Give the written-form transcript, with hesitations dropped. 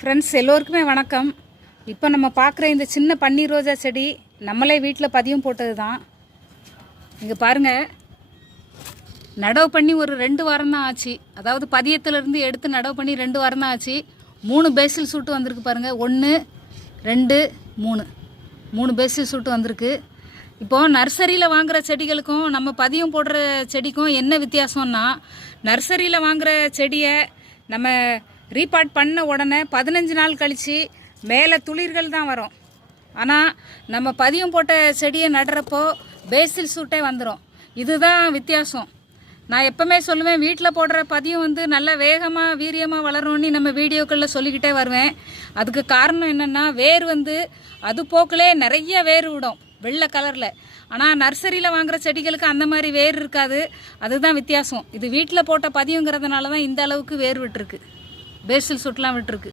Friends எல்லோருக்குமே வணக்கம். இப்போ நம்ம பார்க்குற இந்த சின்ன பன்னீர் ரோஜா செடி நம்மளே வீட்டில் பதியம் போட்டது தான். இங்கே பாருங்கள், நடவு பண்ணி ஒரு 2 வாரம் தான் ஆச்சு. அதாவது பதியத்திலேருந்து எடுத்து நடவு பண்ணி 2 வாரம் தான் ஆச்சு. 3 பேசில் சூட்டு வந்திருக்கு பாருங்கள். 1 2 3 பேசில் சூட்டு வந்திருக்கு. இப்போது நர்சரியில் வாங்குகிற செடிகளுக்கும் நம்ம பதியம் போடுற செடிக்கும் என்ன வித்தியாசம்னா, நர்சரியில் வாங்குகிற செடியை நம்ம ரீபாட் பண்ண உடனே 15 நாள் கழித்து மேலே துளிர்கள் தான் வரும். ஆனால் நம்ம பதியம் போட்ட செடியை நடுறப்போ பேசில் சூட்டே வந்துடும். இதுதான் வித்தியாசம். நான் எப்போவுமே சொல்லுவேன், வீட்டில் போடுற பதியம் வந்து நல்லா வேகமாக வீரியமாக வளரும்னு நம்ம வீடியோக்களில் சொல்லிக்கிட்டே வருவேன். அதுக்கு காரணம் என்னென்னா, வேர் வந்து அது போக்கிலே நிறைய வேர் விடும் வெள்ளை கலரில். ஆனால் நர்சரியில் வாங்குகிற செடிகளுக்கு அந்த மாதிரி வேர் இருக்காது. அதுதான் வித்தியாசம். இது வீட்டில் போட்ட பதியங்கிறதுனால தான் இந்த அளவுக்கு வேர் விட்டுருக்கு, பேசில் சூட்லாம் விட்டுருக்கு.